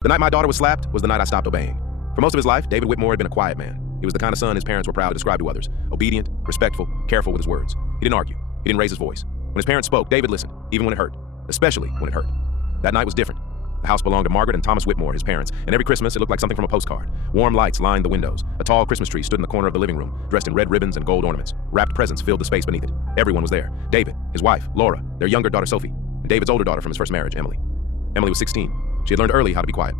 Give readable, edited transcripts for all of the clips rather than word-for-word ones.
The night my daughter was slapped was the night I stopped obeying. For most of his life, David Whitmore had been a quiet man. He was the kind of son his parents were proud to describe to others. Obedient, respectful, careful with his words. He didn't argue. He didn't raise his voice. When his parents spoke, David listened, even when it hurt. Especially when it hurt. That night was different. The house belonged to Margaret and Thomas Whitmore, his parents, and every Christmas it looked like something from a postcard. Warm lights lined the windows. A tall Christmas tree stood in the corner of the living room, dressed in red ribbons and gold ornaments. Wrapped presents filled the space beneath it. Everyone was there. David, his wife, Laura, their younger daughter Sophie, and David's older daughter from his first marriage, Emily. Emily was 16. She had learned early how to be quiet.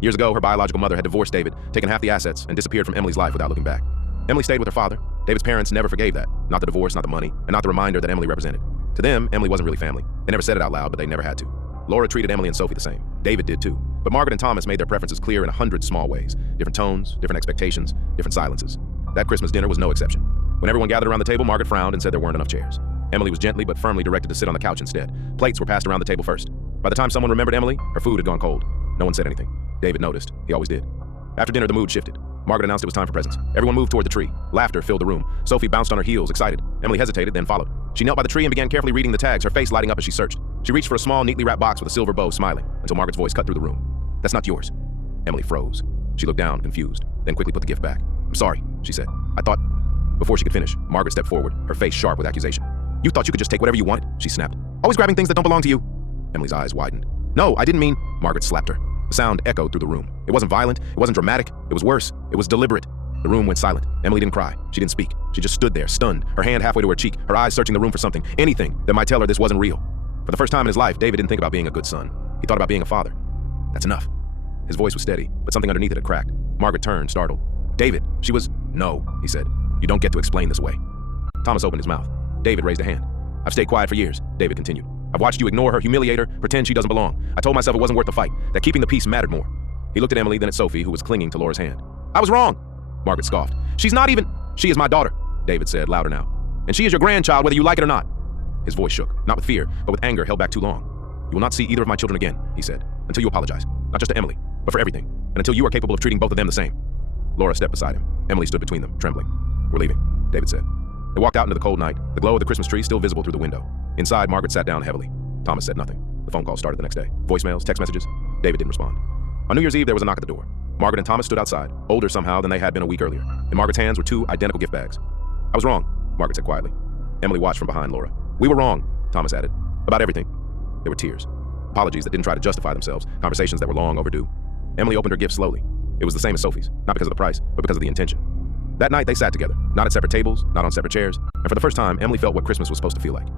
Years ago, her biological mother had divorced David, taken half the assets, and disappeared from Emily's life without looking back. Emily stayed with her father. David's parents never forgave that. Not the divorce, not the money, and not the reminder that Emily represented. To them, Emily wasn't really family. They never said it out loud, but they never had to. Laura treated Emily and Sophie the same. David did too. But Margaret and Thomas made their preferences clear in 100 small ways. Different tones, different expectations, different silences. That Christmas dinner was no exception. When everyone gathered around the table, Margaret frowned and said there weren't enough chairs. Emily was gently but firmly directed to sit on the couch instead. Plates were passed around the table first. By the time someone remembered Emily, her food had gone cold. No one said anything. David noticed. He always did. After dinner, the mood shifted. Margaret announced it was time for presents. Everyone moved toward the tree. Laughter filled the room. Sophie bounced on her heels, excited. Emily hesitated, then followed. She knelt by the tree and began carefully reading the tags, her face lighting up as she searched. She reached for a small, neatly wrapped box with a silver bow, smiling, until Margaret's voice cut through the room. "That's not yours." Emily froze. She looked down, confused, then quickly put the gift back. "I'm sorry," she said. "I thought..." Before she could finish, Margaret stepped forward, her face sharp with accusation. "You thought you could just take whatever you wanted," she snapped. "Always grabbing things that don't belong to you." Emily's eyes widened. "No, I didn't mean..." Margaret slapped her. The sound echoed through the room. It wasn't violent, it wasn't dramatic, it was worse, it was deliberate. The room went silent. Emily didn't cry. She didn't speak. She just stood there, stunned, her hand halfway to her cheek, her eyes searching the room for something, anything that might tell her this wasn't real. For the first time in his life, David didn't think about being a good son. He thought about being a father. "That's enough." His voice was steady, but something underneath it had cracked. Margaret turned, startled. "David," she was... "No," he said. "You don't get to explain this way." Thomas opened his mouth. David raised a hand. "I've stayed quiet for years," David continued. "I've watched you ignore her, humiliate her, pretend she doesn't belong. I told myself it wasn't worth the fight, that keeping the peace mattered more." He looked at Emily, then at Sophie, who was clinging to Laura's hand. "I was wrong," Margaret scoffed. "She's not even..." "She is my daughter," David said, louder now. "And she is your grandchild, whether you like it or not." His voice shook, not with fear, but with anger held back too long. "You will not see either of my children again," he said, "until you apologize. Not just to Emily, but for everything. And until you are capable of treating both of them the same." Laura stepped beside him. Emily stood between them, trembling. "We're leaving," David said. They walked out into the cold night, the glow of the Christmas tree still visible through the window. Inside, Margaret sat down heavily. Thomas said nothing. The phone call started the next day. Voicemails, text messages. David didn't respond. On New Year's Eve, there was a knock at the door. Margaret and Thomas stood outside, older somehow than they had been a week earlier. In Margaret's hands were two identical gift bags. "I was wrong," Margaret said quietly. Emily watched from behind Laura. "We were wrong," Thomas added. "About everything." There were tears. Apologies that didn't try to justify themselves, conversations that were long overdue. Emily opened her gift slowly. It was the same as Sophie's, not because of the price, but because of the intention. That night, they sat together, not at separate tables, not on separate chairs, and for the first time, Emily felt what Christmas was supposed to feel like.